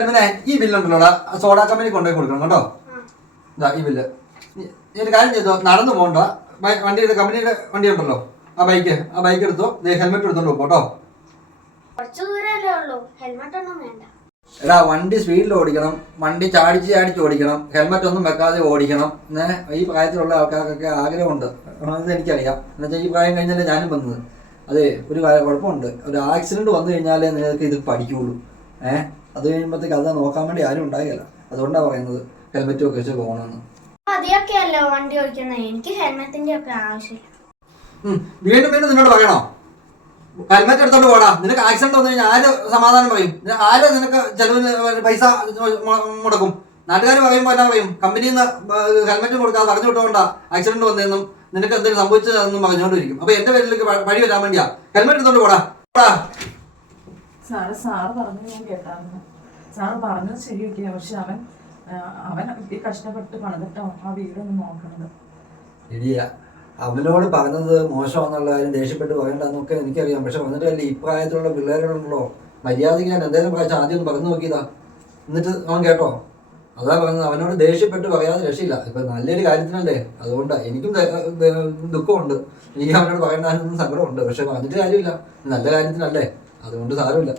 പിന്നെ ഈ ബില്ലുണ്ടല്ലോടാ soda company കൊണ്ടുപോയി കൊടുക്കണം കേട്ടോ. ഇതാ ഈ ബില്ല്. ഒരു കാര്യം ചെയ്തോ, നടന്നു പോകണ്ട. വണ്ടിയുടെ കമ്പനിയുടെ വണ്ടി ഉണ്ടല്ലോ, ആ ബൈക്ക് എടുത്തോ, ഹെൽമെറ്റ് എടുത്തോണ്ട് പോട്ടോ. എടാ വണ്ടി സ്പീഡിൽ ഓടിക്കണം, വണ്ടി ചാടിച്ച് ഓടിക്കണം, ഹെൽമെറ്റ് ഒന്നും വെക്കാതെ ഓടിക്കണം. ഈ പ്രായത്തിലുള്ള ആൾക്കാർക്കൊക്കെ ആഗ്രഹമുണ്ട്, അതെന്ന് എനിക്കറിയാം. എന്നുവെച്ചാൽ ഈ പ്രായം കഴിഞ്ഞാലേ ഞാനും വന്നത്. അതെ, ഒരു കുഴപ്പമുണ്ട്, ഒരു ആക്സിഡന്റ് വന്നു കഴിഞ്ഞാലേ നിങ്ങൾക്ക് ഇത് പഠിക്കുള്ളൂ. അത് കഴിയുമ്പോഴത്തേക്ക് അത് നോക്കാൻ വേണ്ടി ആരും ഉണ്ടാകില്ല. അതുകൊണ്ടാണ് പറയുന്നത് ഹെൽമെറ്റ് ഒക്കെ വെച്ച് പോകണമെന്ന്. വണ്ടി ഓടിക്കുന്നത്, എനിക്ക് ഹെൽമെറ്റിന്റെ ഒക്കെ ആവശ്യമില്ല. വീണ്ടും നിന്നോട് പറയണോ ഹെൽമെറ്റ് എടുത്തോണ്ട് പോടാ? നിനക്ക് ആക്സിഡന്റ് വന്നു കഴിഞ്ഞാൽ ആര് സമാധാനം പറയും? ആര് നിനക്ക് ചെലവിന് പൈസ മുടക്കും? നാട്ടുകാർ പറയുമ്പോൾ എന്നാ പറയും? കമ്പനിയിൽ നിന്ന് ഹെൽമെറ്റ് കൊടുക്കാതെ പറഞ്ഞു വിട്ടുകൊണ്ടാ ആക്സിഡന്റ് വന്നതെന്നും നിനക്ക് എന്തെങ്കിലും സംഭവിച്ചതെന്നും പറഞ്ഞുകൊണ്ടിരിക്കും. അപ്പൊ എന്റെ പേരിലേക്ക് വഴി വരാൻ വേണ്ടിയാ ഹെൽമെറ്റ് എടുത്തോണ്ട് പോടാ. സാറ് പറഞ്ഞു, ഞാൻ കേട്ടായിരുന്നു. സാറ് പറഞ്ഞത് ശരിയൊക്കെയാ. പക്ഷെ അവൻ കഷ്ടപ്പെട്ട് പണിതിട്ടോ ആ വീടൊന്നും നോക്കണത്. ശരിയാ, അവനോട് പറഞ്ഞത് മോശമാണെന്നുള്ള കാര്യം ദേഷ്യപ്പെട്ട് പറയണ്ടെന്നൊക്കെ എനിക്കറിയാം. പക്ഷെ വന്നിട്ടല്ലേ ഈ പ്രായത്തിലുള്ള പിള്ളേരോടുണ്ടല്ലോ മര്യാദയ്ക്ക് ഞാൻ എന്തെങ്കിലും പ്രാവശ്യം ആദ്യം ഒന്ന് പറഞ്ഞു നോക്കിയതാ, എന്നിട്ട് അവൻ കേട്ടോ? അതാ പറഞ്ഞത്, അവനോട് ദേഷ്യപ്പെട്ട് പറയാതെ രക്ഷയില്ല. ഇപ്പൊ നല്ലൊരു കാര്യത്തിനല്ലേ, അതുകൊണ്ടാ. എനിക്കും ദുഃഖമുണ്ട്, എനിക്ക് അവനോട് പറയേണ്ടതൊന്നും സങ്കടമുണ്ട്. പക്ഷെ പറഞ്ഞിട്ട് കാര്യമില്ല, നല്ല കാര്യത്തിനല്ലേ, അതുകൊണ്ട് സാരമില്ല.